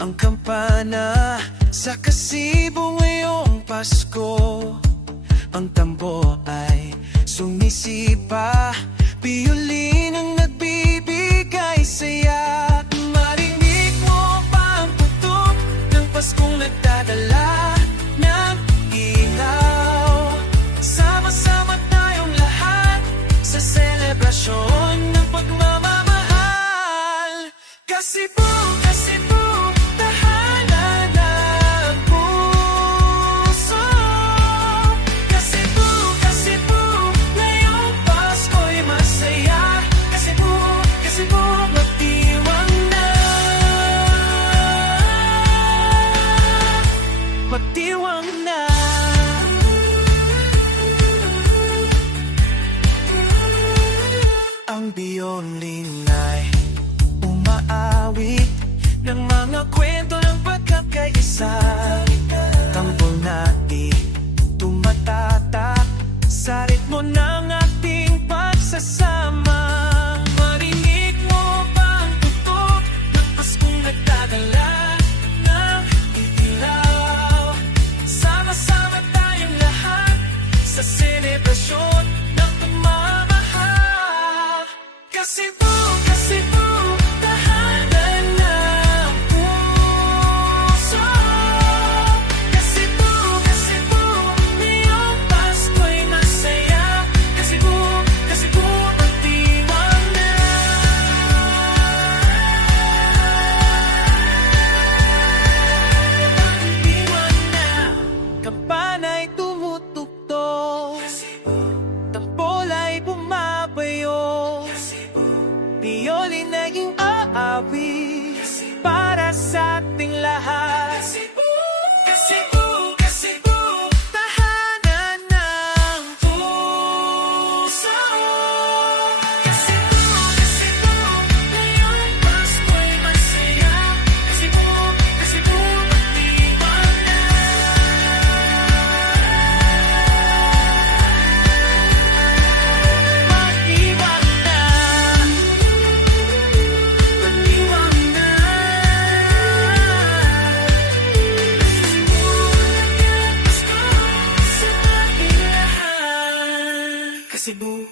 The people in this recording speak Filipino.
Ang kampana Sa kasibo ngayong Pasko. Ang tambo ay sumisipa Piolin ang nagbibigay saya. Marinig mo pa ang putok Ng Paskong nagdadala ng ilaw. Sama-sama tayong lahat Sa selebrasyon ng pagmamamahal. Kasi po, Biyolin ay umaawit Ng mga kwento ng pagkakaisa. Tambol na tumatatak. Sa ritmo ng ating pagsasama kasi mo